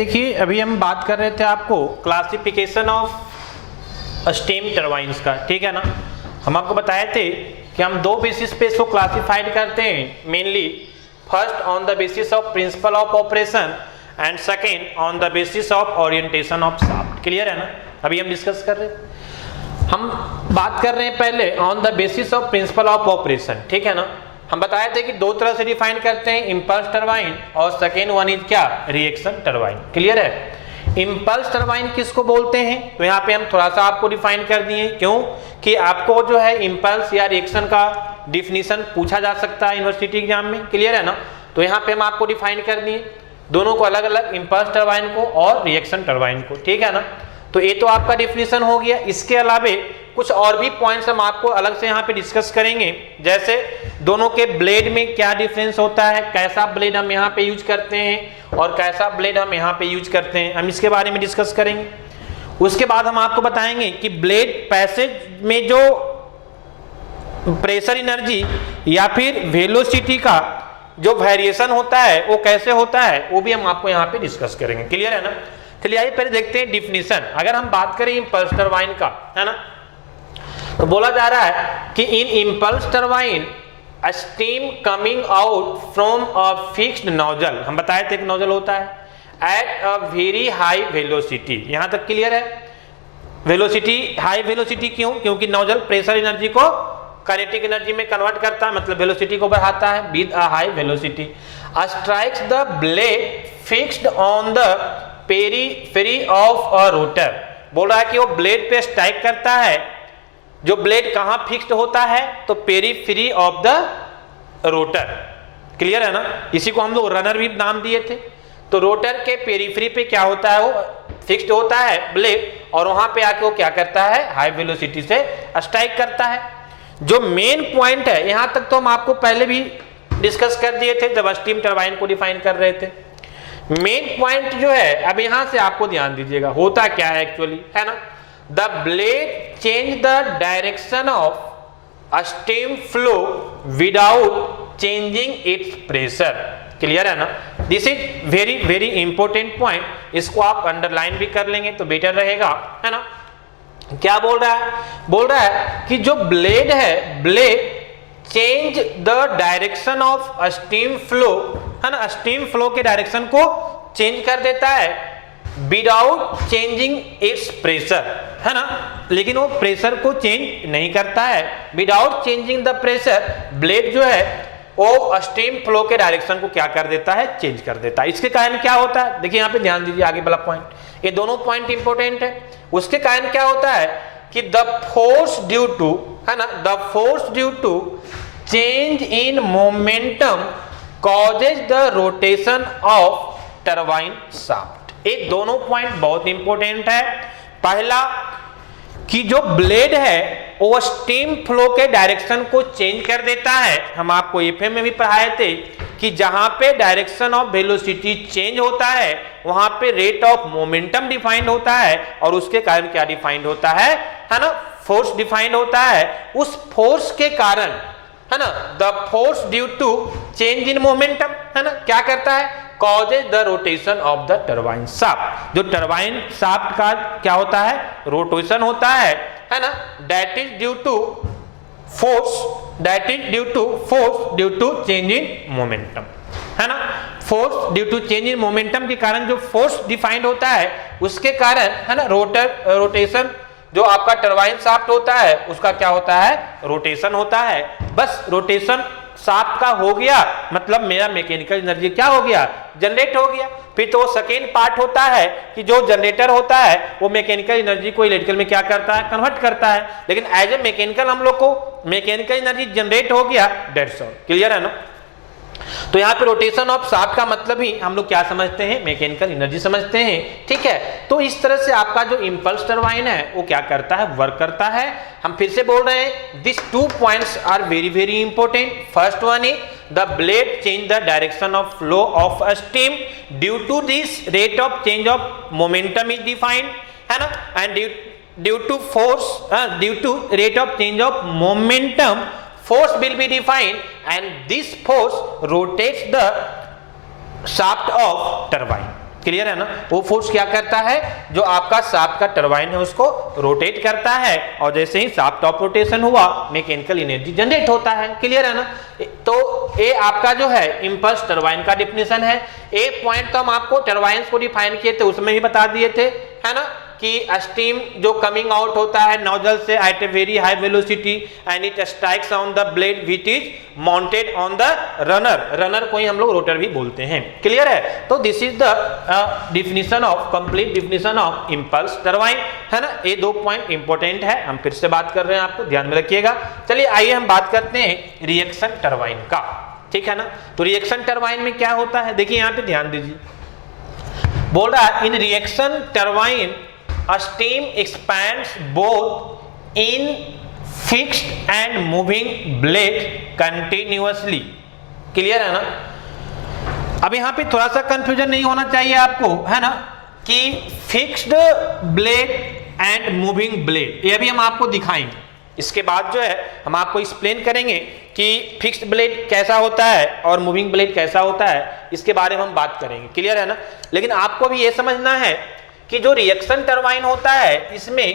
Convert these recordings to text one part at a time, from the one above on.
देखिए अभी हम बात कर रहे थे आपको क्लासिफिकेशन ऑफ स्टीम टरबाइन्स का, ठीक है ना। हम आपको बताए थे कि हम दो बेसिस पे इसको क्लासिफाइड करते हैं, mainly first on the basis of principle of operation and second on the basis of orientation of shaft. Clear है ना। अभी हम डिस्कस कर रहे हैं, हम बात कर रहे हैं पहले on the basis of principle of operation, ठीक है ना। हम बताए थे कि दो तरह से डिफाइन करते हैं, इंपल्स टरबाइन और सेकेंड वन इज क्या, रिएक्शन टरबाइन। क्लियर है। इंपल्स टरबाइन किसको बोलते हैं, तो यहाँ पे हम थोड़ा सा आपको डिफाइन कर दिए, क्यों कि आपको जो है इंपल्स या रिएक्शन का डिफिनीशन पूछा जा सकता है यूनिवर्सिटी एग्जाम में। क्लियर है ना। तो यहाँ पे हम आपको डिफाइन कर दिए दोनों को अलग अलग, इंपल्स टरबाइन को और रिएक्शन टरबाइन को, ठीक है ना। तो ये तो आपका डिफिनीशन हो गया। इसके अलावे कुछ और भी पॉइंट्स हम आपको अलग से यहाँ पे डिस्कस करेंगे, जैसे दोनों के ब्लेड में क्या डिफरेंस होता है, कैसा ब्लेड हम यहाँ पे यूज करते हैं और कैसा ब्लेड हम यहाँ पे यूज करते हैं, हम इसके बारे में डिस्कस करेंगे। उसके बाद हम आपको बताएंगे कि ब्लेड पैसेज में जो प्रेशर एनर्जी या फिर वेलोसिटी का जो वेरिएशन होता है वो कैसे होता है, वो भी हम आपको यहाँ पे डिस्कस करेंगे। क्लियर है ना। चलिए आइए पहले देखते हैं डिफिनीशन। अगर हम बात करें इंपल्स टरबाइन का, है ना, तो बोला जा रहा है कि in impulse turbine steam coming out from a fixed nozzle, हम बताए थे एक नोजल होता है at a very high velocity. यहां तक क्लियर है। वेलोसिटी, हाई वेलोसिटी क्यों, क्योंकि नोजल प्रेशर एनर्जी को काइनेटिक एनर्जी में कन्वर्ट करता है, मतलब वेलोसिटी को बढ़ाता है with a high velocity. Strikes the blade fixed on the periphery of a rotor. बोल रहा है कि वो ब्लेड पे स्ट्राइक करता है, जो ब्लेड कहां फिक्स्ड होता है, तो periphery of the rotor. Clear है ना। इसी को हम लोग रनर भी नाम दिए थे। तो रोटर के पेरीफेरी पे क्या होता है, वो फिक्स्ड होता है ब्लेड, और वहां पे आके वो क्या करता है, हाई वेलोसिटी से स्ट्राइक करता है। जो मेन पॉइंट है, यहां तक तो हम आपको पहले भी डिस्कस कर दिए थे जब स्टीम टरबाइन को डिफाइन कर रहे थे। मेन पॉइंट जो है, अब यहां से आपको ध्यान दीजिएगा होता क्या है एक्चुअली, है ना। The blade change the direction of a steam flow without changing it's pressure. Clear है ना। This is very very important point, इसको आप अंडरलाइन भी कर लेंगे तो बेटर रहेगा, है ना। क्या बोल रहा है, बोल रहा है कि जो ब्लेड है, blade change the direction of a steam flow, है ना, स्टीम फ्लो के डायरेक्शन को चेंज कर देता है विदाउट चेंजिंग इट्स प्रेशर, है ना, लेकिन वो प्रेशर को चेंज नहीं करता है। Without changing the pressure, blade जो है वो स्टीम फ्लो के डायरेक्शन को क्या कर देता है, चेंज कर देता है। इसके कारण क्या होता है, देखिए यहाँ पे ध्यान दीजिए आगे वाला पॉइंट, ये दोनों पॉइंट इंपॉर्टेंट है। उसके कारण क्या होता है कि द फोर्स ड्यू टू, है ना, the force due to change in momentum causes the rotation of turbine shaft. ये दोनों पॉइंट बहुत इंपॉर्टेंट है। पहला कि जो ब्लेड है वो स्टीम फ्लो के डायरेक्शन को चेंज कर देता है। हम आपको एफएम में भी पढ़ाए थे कि जहां पे डायरेक्शन ऑफ वेलोसिटी चेंज होता है वहां पे रेट ऑफ मोमेंटम डिफाइंड होता है, और उसके कारण क्या डिफाइंड होता है ना, फोर्स डिफाइंड होता है। उस फोर्स के कारण, है ना, the force due to change in momentum, है ना, क्या करता है, causes the rotation of the turbine shaft. जो टरबाइन शाफ्ट का क्या होता है, रोटेशन होता है ना, that is due to force, that is due to force due to change in momentum, है ना। Force due to change in momentum के कारण जो फोर्स डिफाइंड होता है उसके कारण, है ना, रोटेशन जो आपका टरबाइन शाफ्ट होता है उसका क्या होता है, रोटेशन होता है। बस रोटेशन शाफ्ट का हो गया मतलब मेरा मैकेनिकल एनर्जी क्या हो गया, जनरेट हो गया। फिर तो सेकेंड पार्ट होता है कि जो जनरेटर होता है वो मैकेनिकल एनर्जी को इलेक्ट्रिकल में क्या करता है, कन्वर्ट करता है। लेकिन एज ए मैकेनिकल हम लोग को मैकेनिकल एनर्जी जनरेट हो गया, दैट्स ऑल। क्लियर है ना। तो यहाँ पे रोटेशन ऑफ शाफ्ट का मतलब ही हम लोग क्या समझते हैं, मैकेनिकल एनर्जी समझते हैं। ठीक है। तो इस तरह से आपका जो इंपल्स टरबाइन है वो क्या करता है, वर्क करता है। हम फिर से बोल रहे हैं, this two points are very very important. First one is the blade change the direction of flow of a steam due to this rate of change of momentum is defined, है ना, and due to force, due to rate of change of momentum force will be defined, and this force rotates the shaft of turbine. Clear है ना। वो force क्या करता है, जो आपका शाफ्ट का टरबाइन है उसको रोटेट करता है, और जैसे ही शाफ्ट ऑफ रोटेशन हुआ मैकेनिकल एनर्जी जनरेट होता है। क्लियर है ना। तो ये आपका जो है इंपल्स टरबाइन का डिफिनेशन है। एक पॉइंट तो हम आपको टरबाइंस को डिफाइन किए थे, उसमें ही बता दिए थे, है ना, कि स्टीम जो कमिंग आउट होता है नोजल से at a very high velocity and it strikes on the blade which is mounted on the runner. Runner को ही हम लोग रोटर भी बोलते हैं। क्लियर है। तो this is the definition of complete definition of impulse turbine, है ना। ये 2 पॉइंट इंपॉर्टेंट है, हम फिर से बात कर रहे हैं, आपको ध्यान में रखिएगा। चलिए आइए हम बात करते हैं रिएक्शन टरबाइन का, ठीक है ना। तो रिएक्शन टरबाइन में क्या होता है, देखिए यहाँ पे ध्यान दीजिए, बोल रहा है in reaction turbine a steam expands both in fixed and moving blade continuously। Clear है ना। अब यहां पे थोड़ा सा कंफ्यूजन नहीं होना चाहिए आपको, है ना, कि fixed blade and moving blade, ये भी हम आपको दिखाएंगे। इसके बाद जो है हम आपको एक्सप्लेन करेंगे कि फिक्स्ड ब्लेड कैसा होता है और मूविंग ब्लेड कैसा होता है, इसके बारे में हम बात करेंगे। क्लियर है ना। लेकिन आपको भी ये समझना है कि जो रिएक्शन टरबाइन होता है इसमें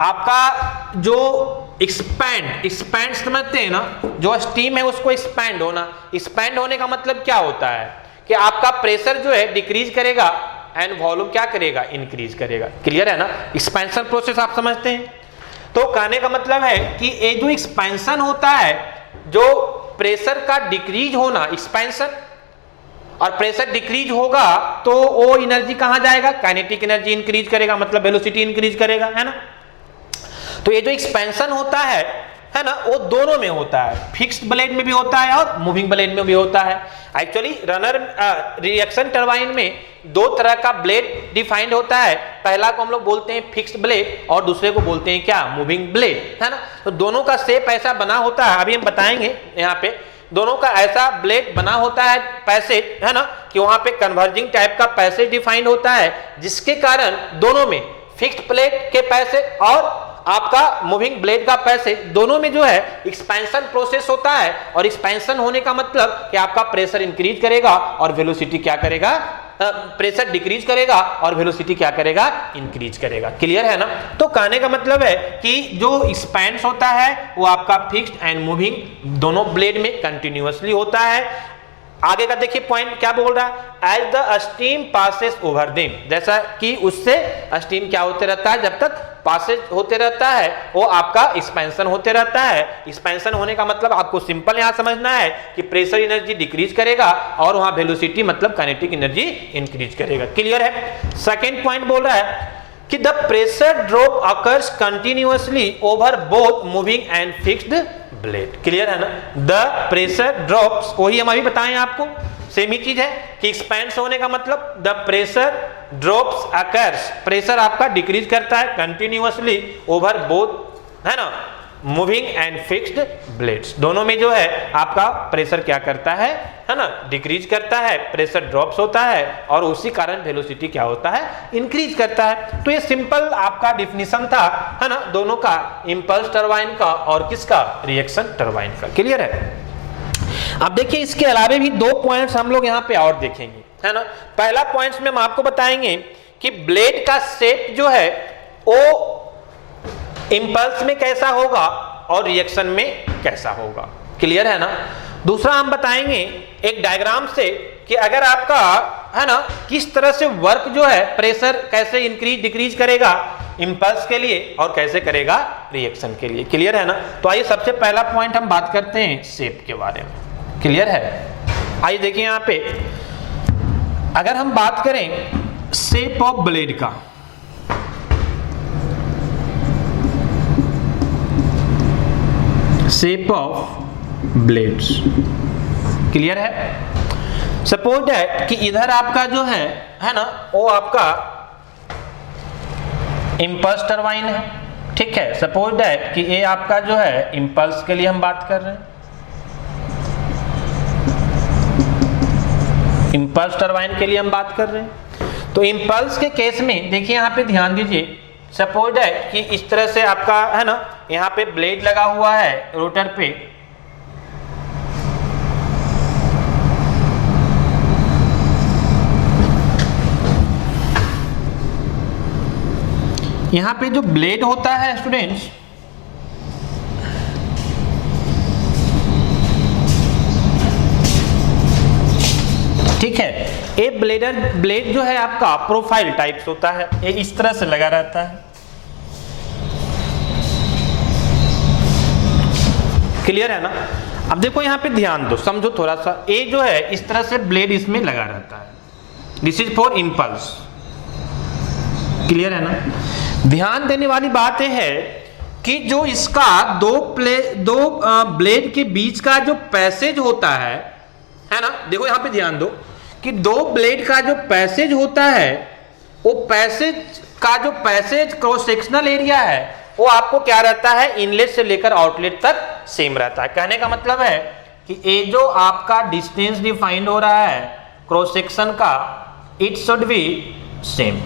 आपका जो एक्सपैंड समझते हैं ना, जो स्टीम है उसको एक्सपैंड होना, एक्सपैंड होने का मतलब क्या होता है कि आपका प्रेशर जो है डिक्रीज करेगा एंड वॉल्यूम क्या करेगा, इंक्रीज करेगा। क्लियर है ना। एक्सपेंशन प्रोसेस आप समझते हैं। तो कहने का मतलब है कि ये जो एक्सपेंशन होता है, जो प्रेशर का डिक्रीज होना, एक्सपेंशन, और प्रेशर डिक्रीज होगा तो वो एनर्जी कहां जाएगा, काइनेटिक एनर्जी इंक्रीज करेगा, मतलब वेलोसिटी इंक्रीज करेगा, है ना। तो ये जो एक्सपेंशन होता है ना, वो दोनों में होता है, फिक्स्ड ब्लेड में भी होता है और मूविंग ब्लेड में भी होता है। एक्चुअली रनर रिएक्शन टरबाइन में 2 तरह का ब्लेड डिफाइंड होता है। पहला को हम लोग बोलते हैं फिक्स्ड ब्लेड और दूसरे को बोलते हैं क्या, मूविंग ब्लेड, है ना। तो दोनों का शेप ऐसा बना होता है, अभी हम बताएंगे। यहाँ पे दोनों का ऐसा ब्लेड बना होता है, पैसेज, है ना, कि वहां पे कन्वर्जिंग टाइप का पैसेज डिफाइंड होता है, जिसके कारण दोनों में फिक्स्ड ब्लेड के पैसेज और आपका मूविंग ब्लेड का पैसेज दोनों में जो है एक्सपेंशन प्रोसेस होता है। और एक्सपेंशन होने का मतलब कि आपका प्रेशर इंक्रीज करेगा और वेलोसिटी क्या करेगा, प्रेशर डिक्रीज करेगा और वेलोसिटी क्या करेगा, इंक्रीज करेगा। क्लियर है ना। तो कहने का मतलब है कि जो एक्सपेंड्स होता है वो आपका फिक्स्ड एंड मूविंग दोनों ब्लेड में कंटिन्यूअसली होता है। आगे का देखिए पॉइंट क्या बोल रहा है, as the steam passes over them, जैसा कि उससे स्टीम क्या होते रहता है, जब तक पासेज होते रहता है वो आपका एक्सपेंशन होते रहता है। एक्सपेंशन होने का मतलब आपको सिंपल यहां समझना है कि प्रेशर एनर्जी डिक्रीज करेगा और वहां वेलोसिटी मतलब काइनेटिक एनर्जी इंक्रीज करेगा। क्लियर है। सेकंड पॉइंट बोल रहा है कि the pressure drop occurs continuously over both moving and fixed blade. Clear है ना। द प्रेशर ड्रॉप्स, वही हम अभी बताएं आपको, सेम ही चीज है कि एक्सपेंड होने का मतलब the pressure drops occurs, pressure आपका डिक्रीज करता है कंटिन्यूअसली ओवर बोथ, है ना, मूविंग एंड फिक्स्ड ब्लेड्स, दोनों में जो है आपका प्रेशर क्या करता है ना, डिक्रीज करता है, प्रेशर ड्रॉप्स होता है और उसी कारण वेलोसिटी क्या होता है, इंक्रीज करता है। तो ये सिंपल आपका डिफिनीशन था, है ना, दोनों का, इंपल्स टरबाइन का और किसका, रिएक्शन टरबाइन का। क्लियर है। अब देखिए इसके अलावा भी 2 पॉइंट्स हम लोग यहाँ पे और देखेंगे, है ना। पहला पॉइंट्स में हम आपको बताएंगे कि ब्लेड का शेप जो है वो इंपल्स में कैसा होगा और रिएक्शन में कैसा होगा। क्लियर है ना। दूसरा हम बताएंगे एक डायग्राम से कि अगर आपका, है ना, किस तरह से वर्क जो है प्रेशर कैसे इंक्रीज डिक्रीज करेगा इंपल्स के लिए और कैसे करेगा रिएक्शन के लिए। क्लियर है ना। तो आइए सबसे पहला पॉइंट हम बात करते हैं शेप के बारे में। क्लियर है। आइए देखिए यहां पे अगर हम बात करें शेप ऑफ ब्लेड का, शेप ऑफ ब्लेड्स। क्लियर है। सपोज दैट कि इधर आपका जो है ना, वो आपका इंपल्स टरबाइन है, ठीक है। सपोज दैट कि ये आपका जो है इंपल्स के लिए हम बात कर रहे हैं, इंपल्स टरबाइन के लिए हम बात कर रहे हैं। तो इंपल्स के केस में देखिए यहां पे ध्यान दीजिए, सपोज दैट कि इस तरह से आपका, है ना, यहाँ पे ब्लेड लगा हुआ है रोटर पे, यहां पे जो ब्लेड होता है स्टूडेंट्स, ठीक है, ये ब्लेड जो है आपका प्रोफाइल टाइप्स होता है, ये इस तरह से लगा रहता है। क्लियर है ना? अब देखो यहां पे ध्यान दो, समझो थोड़ा सा, ये जो है इस तरह से ब्लेड इसमें लगा रहता है, this is for impulse. Clear है ना? ध्यान देने वाली बात यह है कि जो इसका दो ब्लेड के बीच का जो पैसेज होता है ना, देखो यहां पे ध्यान दो कि दो ब्लेड का जो पैसेज होता है, वो पैसेज का जो क्रॉस सेक्शनल एरिया है वो आपको क्या रहता है, इनलेट से लेकर आउटलेट तक सेम रहता है। कहने का मतलब है कि ये जो आपका डिस्टेंस डिफाइंड हो रहा है क्रॉस सेक्शन का, it should be same,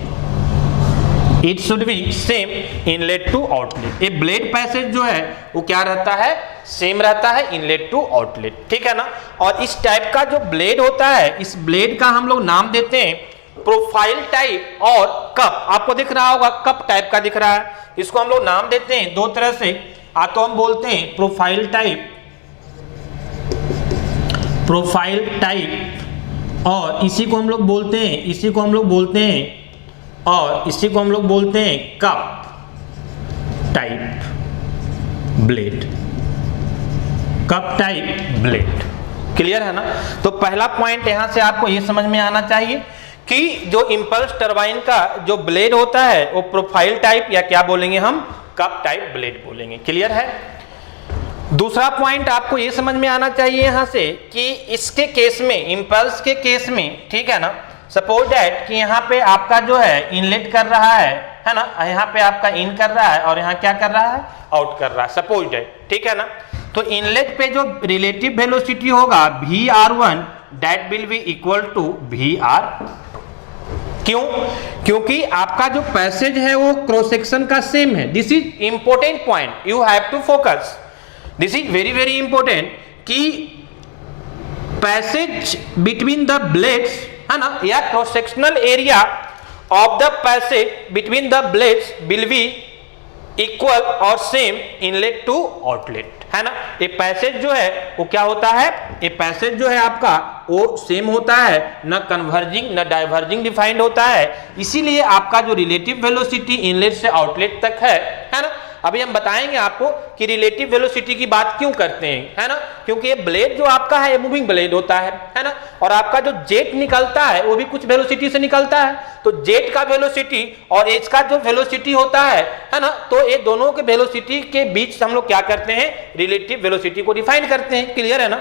it should be same inlet to outlet. ये ब्लेड पैसेज जो है वो क्या रहता है, सेम रहता है इनलेट टू आउटलेट, ठीक है ना? और इस टाइप का जो ब्लेड होता है, इस ब्लेड का हम लोग नाम देते हैं प्रोफाइल टाइप और कप। आपको दिख रहा होगा कप टाइप का दिख रहा है, इसको हम लोग नाम देते हैं दो तरह से, तो हम बोलते हैं प्रोफाइल टाइप और इसी को हम लोग बोलते हैं, और इसी को हम लोग बोलते हैं cup type blade, cup type blade. Clear है ना? तो पहला पॉइंट यहां से आपको ये समझ में आना चाहिए कि जो इंपल्स टरबाइन का जो ब्लेड होता है वो प्रोफाइल टाइप या क्या बोलेंगे हम, कप टाइप ब्लेड बोलेंगे। क्लियर है? दूसरा पॉइंट आपको ये समझ में आना चाहिए यहां से कि इसके केस में, इंपल्स के केस में, ठीक है ना, सपोज दैट कि यहाँ पे आपका जो है इनलेट कर रहा है ना, यहाँ पे आपका इन कर रहा है और यहाँ क्या कर रहा है, आउट कर रहा है, सपोज दैट, ठीक है ना? तो इनलेट पे जो रिलेटिव वेलोसिटी होगा VR1 that will be equal to VR2। क्यों? क्योंकि आपका जो पैसेज है वो क्रॉस सेक्शन का सेम है। This is important point, you have to focus, this is very very important कि पैसेज बिटवीन द ब्लेड्स है ना, या cross sectional area of the passage between the blades will be equal और same inlet to outlet, है ना? ये passage जो है वो क्या होता है, ये पैसेज जो है आपका वो सेम होता है, न कन्वर्जिंग न डाइवर्जिंग डिफाइंड होता है, इसीलिए आपका जो रिलेटिव वेलोसिटी इनलेट से आउटलेट तक है ना? अभी हम बताएंगे आपको कि रिलेटिव वेलोसिटी की बात क्यों करते हैं, है ना? क्योंकि ये ब्लेड जो आपका है ये मूविंग ब्लेड होता है ना? और आपका जो जेट निकलता है वो भी कुछ वेलोसिटी से निकलता है, तो जेट का वेलोसिटी और इसका जो वेलोसिटी होता है ना, तो ये दोनों के वेलोसिटी के बीच हम लोग क्या करते हैं, रिलेटिव वेलोसिटी को डिफाइन करते हैं। क्लियर है ना?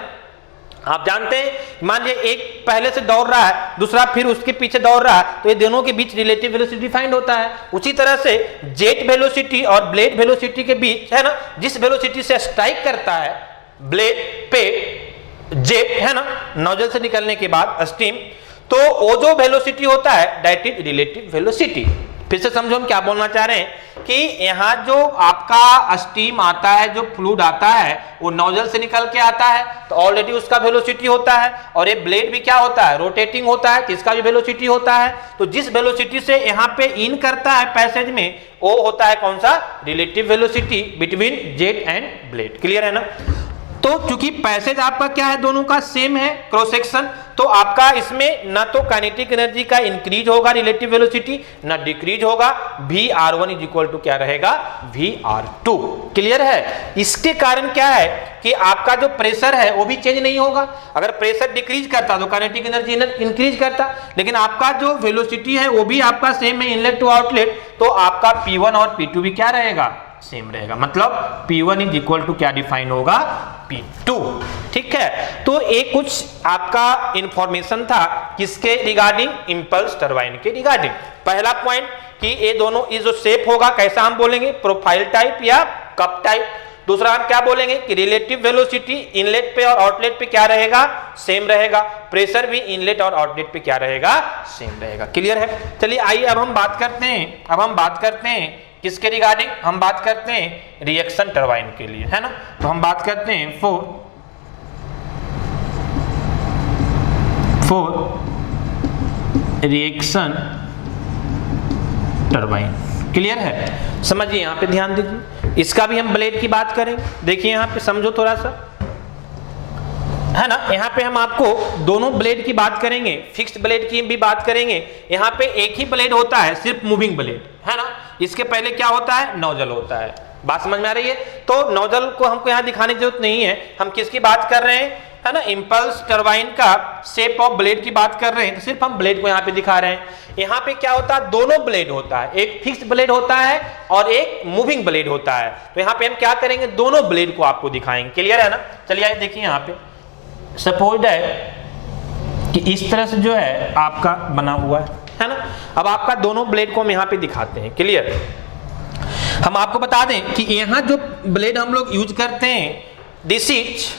आप जानते हैं, मान लीजिए एक पहले से दौड़ रहा है, दूसरा फिर उसके पीछे दौड़ रहा है, तो ये दोनों के बीच रिलेटिव वेलोसिटी डिफाइंड होता है। उसी तरह से जेट वेलोसिटी और ब्लेड वेलोसिटी के बीच, है ना, जिस वेलोसिटी से स्ट्राइक करता है ब्लेड पे जेट, है ना, नोजल से निकलने के बाद स्टीम, तो वो जो वेलोसिटी होता है दैट इज रिलेटिव वेलोसिटी। फिर से समझो हम क्या बोलना चाह रहे हैं कि यहाँ जो आपका स्टीम आता है, जो फ्लूइड आता है, वो नोजल से निकल के आता है, तो ऑलरेडी उसका वेलोसिटी होता है, और ये ब्लेड भी क्या होता है, रोटेटिंग होता है, तो इसका भी वेलोसिटी होता है। तो जिस वेलोसिटी से यहाँ पे इन करता है पैसेज में, वो होता है कौन सा, relative velocity between jet and blade. Clear है ना? तो चूंकि पैसेज आपका क्या है, दोनों का सेम है क्रॉस सेक्शन, तो आपका इसमें ना तो काइनेटिक एनर्जी का इंक्रीज होगा रिलेटिव वेलोसिटी, ना डिक्रीज होगा। VR1 इज इक्वल टू क्या रहेगा, VR2। क्लियर है? इसके कारण क्या है कि आपका जो प्रेशर है वो भी चेंज नहीं होगा। अगर प्रेशर डिक्रीज करता तो काइनेटिक एनर्जी इंक्रीज करता, लेकिन आपका जो वेलोसिटी है वो भी आपका सेम है इनलेट टू आउटलेट, तो आपका P1 और P2 भी क्या रहेगा, सेम रहेगा। मतलब P1 इज इक्वल टू क्या डिफाइन होगा, P2। ठीक है? तो एक कुछ आपका इंफॉर्मेशन था किसके रिगार्डिंग, इंपल्स टरबाइन के रिगार्डिंग। पहला पॉइंट कि ये दोनों ये जो शेप होगा कैसा हम बोलेंगे, प्रोफाइल टाइप या कप टाइप। दूसरा हम क्या बोलेंगे कि रिलेटिव वेलोसिटी इनलेट पे और आउटलेट पे क्या रहेगा, सेम रहेगा। प्रेशर भी इनलेट और आउटलेट पे क्या रहेगा, सेम रहेगा। क्लियर है? चलिए आइए अब हम बात करते हैं किसके रिगार्डिंग, हम बात करते हैं रिएक्शन टरबाइन के लिए, है ना? तो हम बात करते हैं फॉर रिएक्शन टरबाइन। क्लियर है? समझिए, यहाँ पे ध्यान दीजिए, इसका भी हम ब्लेड की बात करेंगे। देखिए यहाँ पे समझो थोड़ा सा, है ना, यहाँ पे हम आपको दोनों ब्लेड की बात करेंगे, फिक्स्ड ब्लेड की भी बात करेंगे। यहाँ पे एक ही ब्लेड होता है, सिर्फ मूविंग ब्लेड, है ना। इसके पहले क्या होता है? नोजल होता है। बात समझ में आ रही है? तो नोजल को हमको यहाँ दिखाने की जरूरत नहीं है, हम किसकी बात कर रहे हैं, है ना, इंपल्स टरबाइन का शेप ऑफ ब्लेड की बात कर रहे हैं, तो सिर्फ हम ब्लेड को यहाँ पे दिखा रहे हैं। यहाँ पे क्या होता है? दोनों ब्लेड होता है, एक फिक्स्ड ब्लेड होता है और एक मूविंग ब्लेड होता है। तो यहाँ पे हम क्या करेंगे? दोनों ब्लेड को आपको दिखाएंगे। क्लियर है ना? चलिए आइए देखिए, यहाँ पे सपोज है कि इस तरह से जो है आपका बना हुआ है ना। अब आपका दोनों ब्लेड को हम यहाँ पे दिखाते हैं। क्लियर? हम आपको बता दें कि यहाँ जो ब्लेड हम लोग यूज करते हैं, this is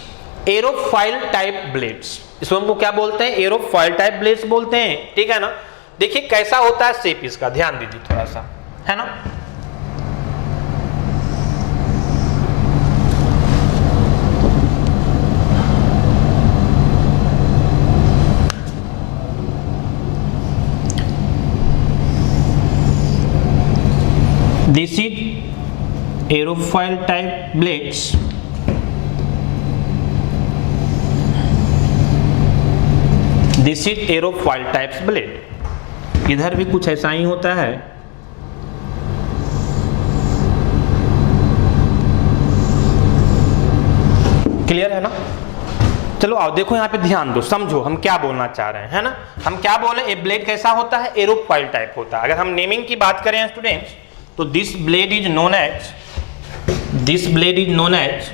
aerofoil type blades. इसको हमको क्या बोलते हैं? एरोफॉइल टाइप ब्लेड्स बोलते हैं, ठीक है ना। देखिए कैसा होता है शेप इसका, ध्यान दीजिए थोड़ा सा, है ना। This is aerofoil type blades. This is aerofoil types blade. इधर भी कुछ ऐसा ही होता है। क्लियर है ना? चलो आओ देखो, यहाँ पे ध्यान दो, समझो हम क्या बोलना चाह रहे हैं, है ना। हम क्या बोले? ये ब्लेड कैसा होता है? एरोफॉइल टाइप होता है। अगर हम नेमिंग की बात करें स्टूडेंट्स, तो this blade is known as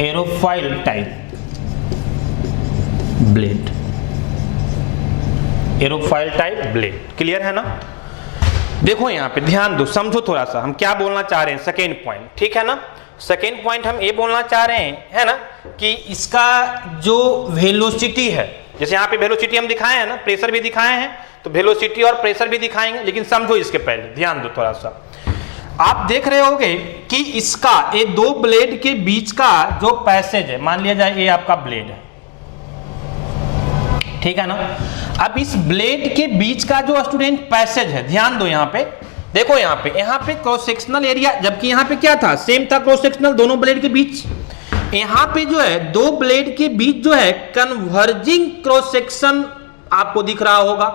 aerofoil type blade, aerofoil type blade. Clear है ना? देखो यहाँ पे ध्यान दो, समझो थोड़ा सा हम क्या बोलना चाह रहे हैं। सेकेंड पॉइंट, ठीक है ना। सेकेंड पॉइंट हम ये बोलना चाह रहे हैं, है ना, कि इसका जो वेलोसिटी है, जैसे यहाँ पे वेलोसिटी हम दिखाए हैं ना, प्रेशर भी दिखाए हैं, तो वेलोसिटी और प्रेशर भी दिखाएंगे। लेकिन समझो इसके पहले ध्यान दो थोड़ा सा, आप देख रहे होगे कि इसका ये दो ब्लेड के बीच का जो पैसेज है, मान लिया जाए ये आपका ब्लेड है, ठीक है ना। अब इस ब्लेड के बीच का जो स्टूडेंट पैसेज है, ध्यान दो यहाँ पे, देखो यहाँ पे क्रॉस सेक्शनल एरिया, जबकि यहाँ पे क्या था? सेम था क्रॉस सेक्शनल दोनों ब्लेड के बीच। यहाँ पे जो है दो ब्लेड के बीच जो है कन्वर्जिंग क्रॉस सेक्शन आपको दिख रहा होगा।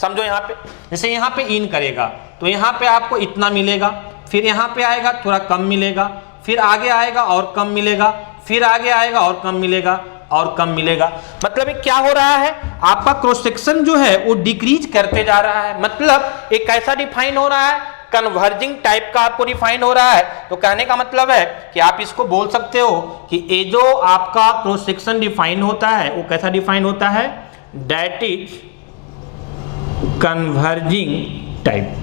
समझो यहाँ पे, जैसे यहाँ पे इन करेगा तो यहाँ पे आपको इतना मिलेगा, फिर यहाँ पे आएगा थोड़ा कम मिलेगा, फिर आगे आएगा और कम मिलेगा, फिर आगे आएगा और कम मिलेगा और कम मिलेगा। मतलब ये क्या हो रहा है? आपका क्रॉस सेक्शन जो है वो डिक्रीज करते जा रहा है। मतलब एक कैसा डिफाइन हो रहा है? कन्वर्जिंग टाइप का आपको डिफाइन हो रहा है। तो कहने का मतलब है कि आप इसको बोल सकते हो कि ये जो आपका क्रॉस सेक्शन डिफाइन होता है वो कैसा डिफाइन होता है? दैट इज कन्वर्जिंग टाइप,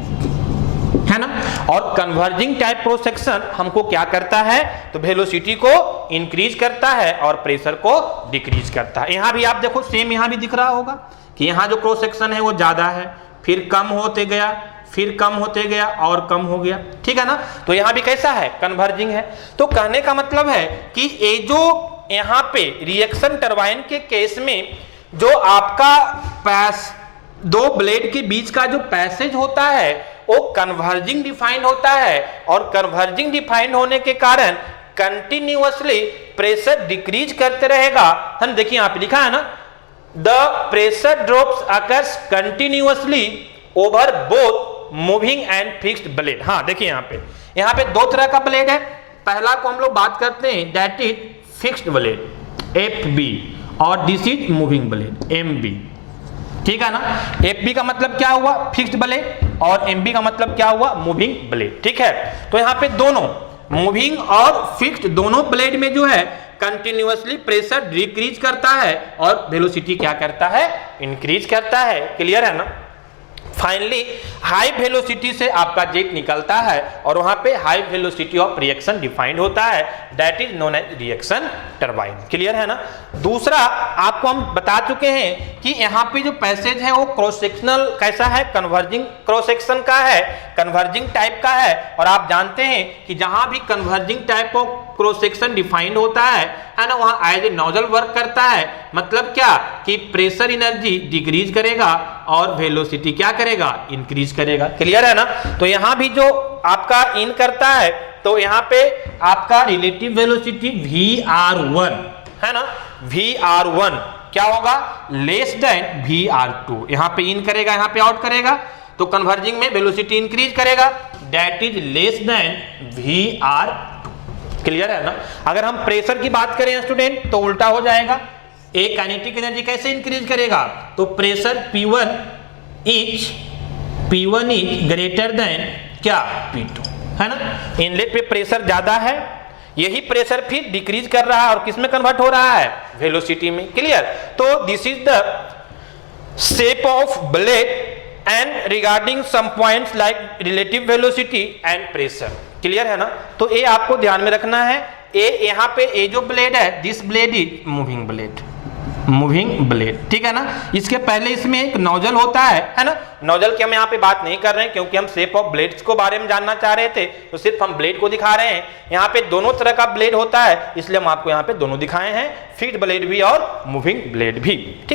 है ना। और कन्वर्जिंग टाइप क्रॉस सेक्शन हमको क्या करता है? तो वेलोसिटी को इंक्रीज करता है और प्रेशर को डिक्रीज करता है। यहां भी आप देखो, सेम यहां भी दिख रहा होगा कि यहां जो क्रॉस सेक्शन है वो ज्यादा है, फिर कम होते गया, फिर कम होते गया और कम हो गया, ठीक है ना। तो यहां भी कैसा है? कन्वर्जिंग है। तो कहने का मतलब है कि ये जो यहां पे रिएक्शन टरबाइन के केस में जो आपका दो ब्लेड के बीच का जो पैसेज होता है वो कन्वर्जिंग डिफाइंड होता है, और कन्वर्जिंग डिफाइंड होने के कारण कंटिन्यूअसली प्रेशर डिक्रीज करते रहेगा। हम देखिए यहाँ पे लिखा है ना, the pressure drops occurs continuously over both moving and fixed blade. हाँ देखिए यहाँ पे दो तरह का ब्लेड है। पहला को हम लोग बात करते हैं that is fixed blade FB, और this is moving blade MB, ठीक है ना। FB का मतलब क्या हुआ? फिक्स्ड ब्लेड, और MB का मतलब क्या हुआ? मूविंग ब्लेड, ठीक है। तो यहाँ पे दोनों मूविंग और फिक्स्ड दोनों ब्लेड में जो है कंटिन्यूअसली प्रेशर डिक्रीज करता है और वेलोसिटी क्या करता है? इंक्रीज करता है। क्लियर है ना? फाइनली हाई वेलोसिटी से आपका जेट निकलता है और वहां पे high velocity of reaction defined होता है, that is known as reaction turbine. Clear है ना। दूसरा आपको हम बता चुके हैं कि यहाँ पे जो पैसेज है वो क्रॉस सेक्शनल कैसा है, कन्वर्जिंग क्रॉस सेक्शन का है, कन्वर्जिंग टाइप का है। और आप जानते हैं कि जहां भी converging type of cross section defined होता है ना, वहां एज ए नोजल वर्क करता है। मतलब क्या कि प्रेशर एनर्जी डिक्रीज करेगा और वेलोसिटी क्या करेगा, इंक्रीज करेगा। क्लियर है ना। तो यहां भी जो आपका इन करता है तो यहां पे आपका रिलेटिव वेलोसिटी VR1 है ना, VR1 क्या होगा, लेस देन VR2। यहां पे इन करेगा, यहां पे आउट करेगा, तो कन्वर्जिंग में वेलोसिटी इंक्रीज करेगा, that is less than VR2। Clear है ना। अगर हम प्रेशर की बात करें स्टूडेंट तो उल्टा हो जाएगा। एक काइनेटिक एनर्जी कैसे इंक्रीज करेगा, तो pressure P1 is greater than क्या, P2 है ना। इनलेट पे प्रेशर ज्यादा है, यही प्रेशर फिर डिक्रीज कर रहा है और किस में कन्वर्ट हो रहा है, वेलोसिटी में। क्लियर। तो this is the shape of blade and regarding some points like relative velocity and pressure। Clear है ना। तो ये आपको ध्यान में रखना है। ए यहाँ पे ये जो ब्लेड है, this blade is moving blade, moving blade, ठीक है ना। इसके पहले इसमें एक नोजल होता है ना। नोजल की हम यहाँ पे बात नहीं कर रहे हैं क्योंकि हम शेप ऑफ ब्लेड्स को बारे में जानना चाह रहे थे, तो सिर्फ हम ब्लेड को दिखा रहे हैं। यहाँ पे दोनों तरह का ब्लेड होता है, इसलिए हम आपको यहाँ पे दोनों दिखाए हैं, फिक्स्ड ब्लेड भी और मूविंग ब्लेड भी। ठीक।